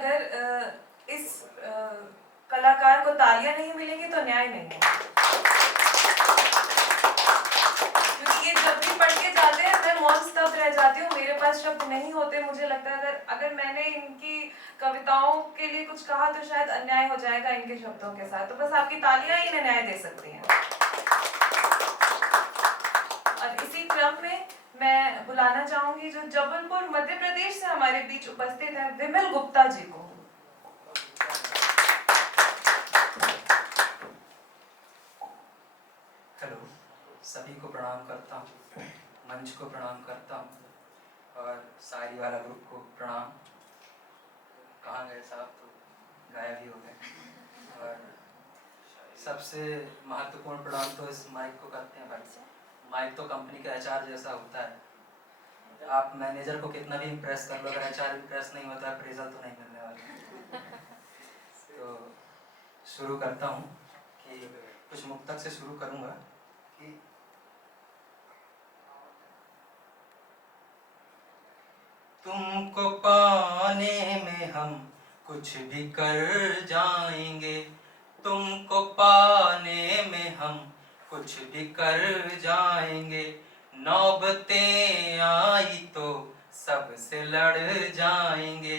अगर इस कलाकार को तालियां नहीं मिलेंगी तो न्याय नहीं है, क्योंकि ये जब भी पढ़ के जाते हैं मैं मौन स्तब्ध रह जाती हूँ, मेरे पास शब्द नहीं होते। मुझे लगता है अगर मैंने इनकी कविताओं के लिए कुछ कहा तो शायद अन्याय हो जाएगा इनके शब्दों के साथ, तो बस आपकी तालियां ही इन्हें न्याय दे सकती हैं। और इसी क्रम में मैं बुलाना चाहूंगी जो जबलपुर मध्य प्रदेश से हमारे बीच उपस्थित है, विमल गुप्ता जी को। हेलो, सभी को प्रणाम करता हूँ, मंच को प्रणाम करता हूँ और शायरी वाला ग्रुप को प्रणाम। कहाँ गए साहब, तो गायब ही हो गए। और सबसे महत्वपूर्ण प्रणाम तो इस माइक को करते हैं भाई। माइक तो कंपनी का एचआर जैसा होता है, आप मैनेजर को कितना भी इम्प्रेस कर लो, अगर एचआर इम्प्रेस नहीं होता अप्रेजल तो नहीं मिलने वाला। तो शुरू करता हूँ कि कुछ मुक्तक से शुरू करूँगा कि तुमको पाने में हम कुछ भी कर जाएंगे, तुमको पाने में हम कुछ भी कर जाएंगे। नौबतें आई तो सबसे लड़ जाएंगे,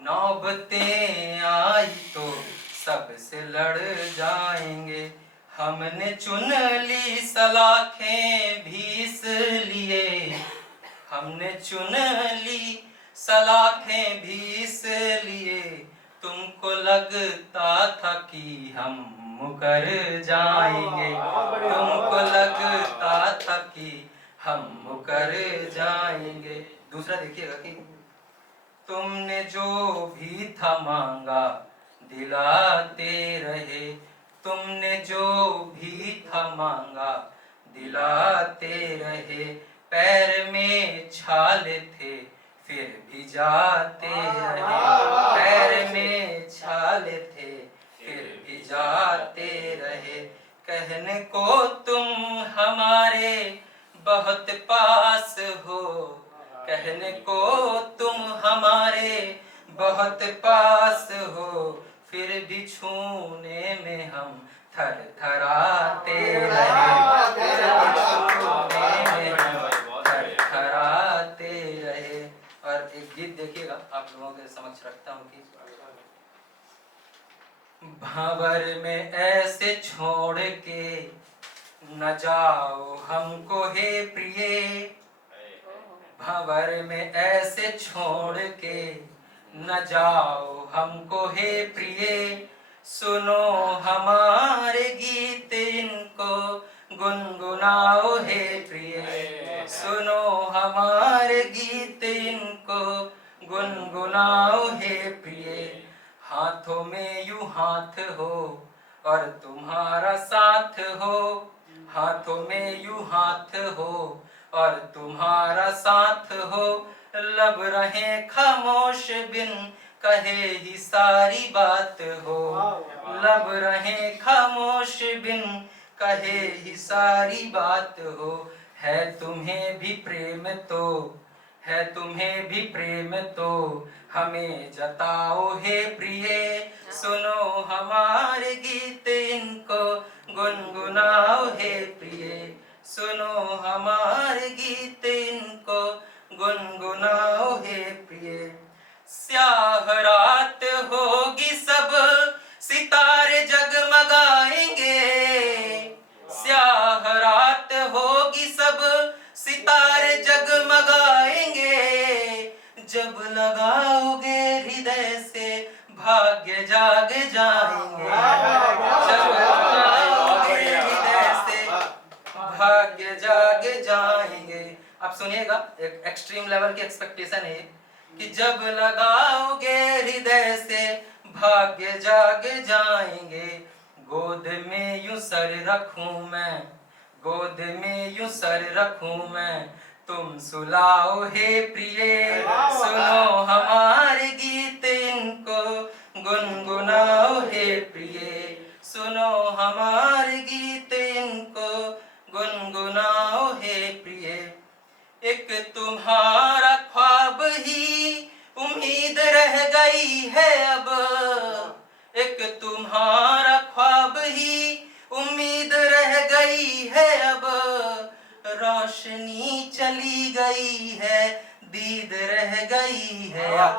नौबतें आई तो सबसे लड़ जाएंगे। हमने चुन ली सलाखें भी इसलिए, हमने चुन ली सलाखें भी इसलिए, तुमको लगता था कि हम मुकर जाएंगे, तुमको लगता था कि हम मुकर जाएंगे। दूसरा देखिएगा कि तुमने जो भी था मांगा दिलाते रहे, तुमने जो भी था मांगा दिलाते रहे। पैर में छाल थे फिर भी जाते रहे, पैर में छाल थे फिर भी जाते रहे। कहने को तुम हमारे बहुत पास हो, कहने को तुम हमारे बहुत पास हो, फिर भी छूने में हम थर थराते रहे, फिर भी छूने में हम थर थराते रहे। और एक गीत देखिएगा, आप लोगों के समक्ष रखता हूँ कि भंवर में ऐसे छोड़ के न जाओ हमको हे प्रिय, भंवर में ऐसे छोड़ के न जाओ हमको हे प्रिय। सुनो हमारे गीत इनको गुनगुनाओ हे प्रिय, सुनो हमारे गीत इनको गुनगुनाओ हे प्रिय। हाथों में यूं हाथ हो और तुम्हारा साथ हो, हाथों में यूं हाथ हो और तुम्हारा साथ हो। लब रहे खामोश बिन कहे ही सारी बात हो, लब रहे खामोश बिन कहे ही सारी बात हो। है तुम्हें भी प्रेम तो, है तुम्हें भी प्रेम तो हमें जताओ हे प्रिय। सुनो हमारे गीत इनको गुनगुनाओ हे प्रिय, सुनो हमारे गीत इनको गुनगुनाओ हे प्रिय। स्याह रात होगी सब सितारे जगमगाएंगे, स्याह रात होगी सब सितारे जगमगाएंगे। जब लगाओगे हृदय से भाग्य जाग जाएंगे, जब लगाओगे हृदय से भाग्य जाग जाएंगे। आप सुनिएगा, एक एक्सट्रीम लेवल की एक्सपेक्टेशन है कि जब लगाओगे हृदय से भाग्य जाग जाएंगे। गोद में यूं सर रखूं मैं, गोद में यूं सर रखूं मैं, तुम सुलाओ हे प्रिय। सुनो हमारे गीत इनको गुनगुनाओ हे प्रिय, सुनो हमारे गीत इनको गुनगुनाओ हे प्रिय। एक तुम्हारा ख्वाब ही उम्मीद रह गई है एक तुम्हारा ख्वाब ही उम्मीद रह गई है अब, रोशनी चली गई है, दीद रह गई है अब,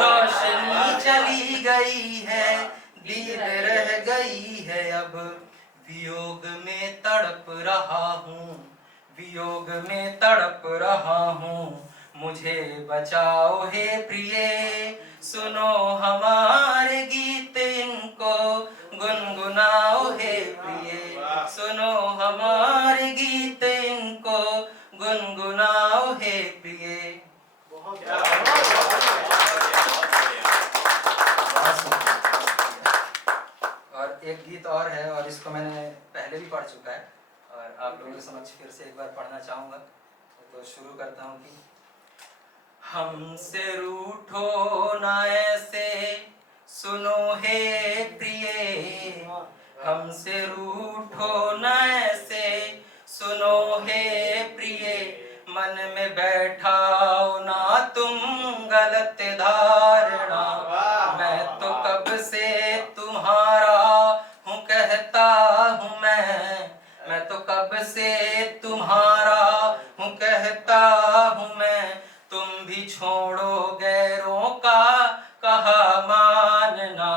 रोशनी चली गई है, दीद रह गई है अब। वियोग में तड़प रहा हूँ, वियोग में तड़प रहा हूँ, मुझे बचाओ हे प्रिय, सुनो हमारे गीत इनको गुनगुनाओ हे प्रिय, सुनो हमारे गीत इनको गुनगुनाओ हे प्रिय। और एक गीत और है, और इसको मैंने पहले भी पढ़ चुका है और आप लोगों के समक्ष फिर से एक बार पढ़ना चाहूँगा। तो शुरू करता हूँ कि हमसे रूठो ना ऐसे, सुनो हे प्रिय, हमसे रूठो ना ऐसे, सुनो हे प्रिय, मन में बैठाओ ना तुम गलत धारणा, मैं तो कब से तुम्हारा हूँ कहता हूँ मैं तो कब से तुम्हारा हूँ कहता हूँ मैं, तुम भी छोड़ो गैरों का कहा मानना,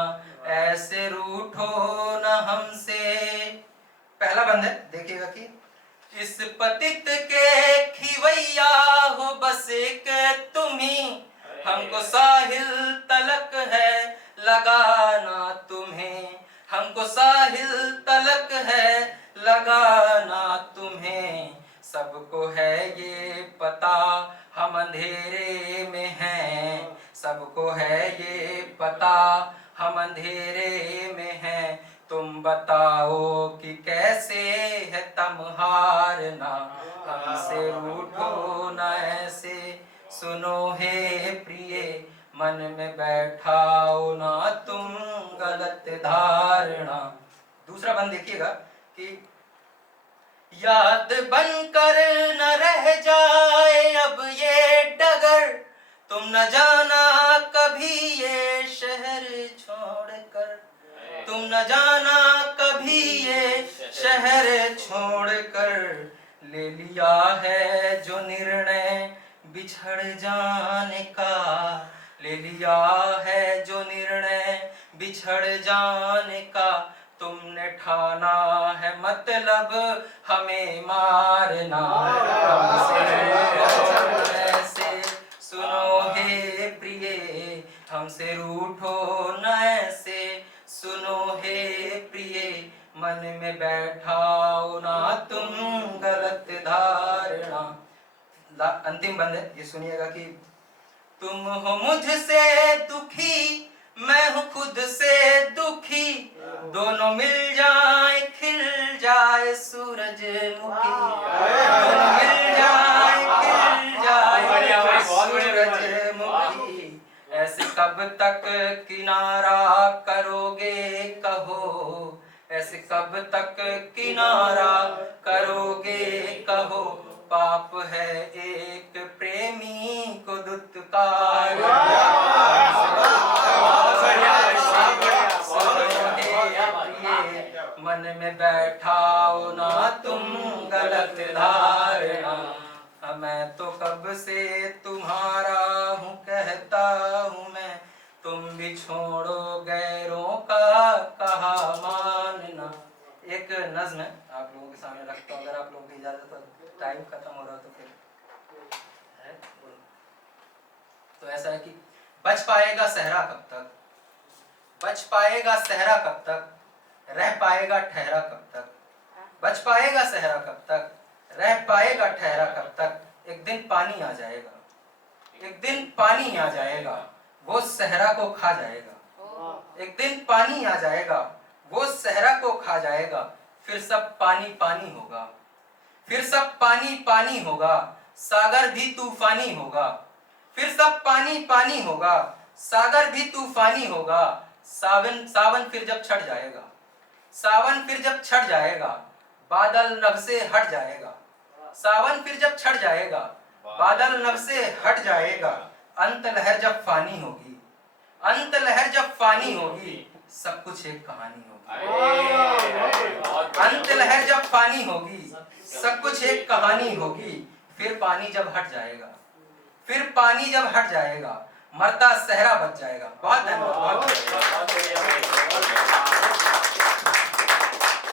ऐसे रूठो न हमसे। पहला बंद है, देखिएगा कि इस पतित के खिवैया हो बस एक तुम ही, हमको साहिल तलक है लगाना तुम्हें, हमको साहिल तलक है लगाना तुम्हें, सबको है ये पता हम अंधेरे में हैं, सबको है ये पता हम अंधेरे में हैं, तुम बताओ कि कैसे है तम हारना, हमसे रूठो न ऐसे, सुनो हे प्रिय, मन में बैठाओ ना तुम गलत धारणा। दूसरा बंद देखिएगा कि याद बनकर न रह जाए अब ये डगर, तुम न जाना कभी ये शहर छोड़कर, तुम न जाना कभी ये शहर छोड़कर, ले लिया है जो निर्णय बिछड़ जाने का, ले लिया है जो निर्णय बिछड़ जाने का, तुमने ठाना है मतलब हमें मारना, ऐसे सुनो हे प्रिय, हमसे रूठो न ऐसे, सुनो हे प्रिय, मन में बैठाओ ना तुम गलत धारणा। अंतिम बंद है, ये सुनिएगा कि तुम हो मुझसे दुखी, मैं हूँ खुद से दुखी, दोनों मिल जाए खिल जाए सूरजमुखी, दोनों मिल जाए खिल जाए सूरजमुखी, ऐसे कब तक किनारा करोगे कहो, ऐसे कब तक किनारा करोगे कहो, पाप है एक प्रेमी को दुत्कार, मन में बैठाओ ना तुम गलत धारणा, मैं तो कब से तुम्हारा हूँ कहता हूँ मैं, तुम भी छोड़ो गैरों का कहा मानना। एक नज्म है, आप लोगों के सामने रखता हूँ, अगर आप लोगों की इजाजत हो, टाइम खत्म हो रहा तो फिर है। तो ऐसा है कि बच पाएगा सहरा कब तक, बच पाएगा सहरा कब तक, रह पाएगा ठहरा कब तक, बच पाएगा सहरा कब तक, रह पाएगा ठहरा कब तक, एक दिन पानी आ जाएगा, एक दिन पानी आ जाएगा, वो सहरा को खा जाएगा, एक दिन पानी आ जाएगा, वो सहरा को खा जाएगा, फिर सब पानी पानी होगा, फिर सब पानी पानी होगा, सागर भी तूफानी होगा, फिर सब पानी पानी होगा, सागर भी तूफानी होगा, सावन सावन फिर जब छट जाएगा, सावन फिर जब छट जाएगा, बादल नभ से हट जाएगा, सावन फिर जब छट जाएगा, बादल नभ से हट जाएगा, अंत लहर जब फानी होगी, अंत लहर जब फानी होगी, सब कुछ एक कहानी होगी। बहुत अंत लहर जब पानी होगी, सब कुछ एक कहानी होगी। फिर पानी जब हट जाएगा, फिर पानी जब हट जाएगा, मरता सहरा बच जाएगा। बहुत धन्यवाद।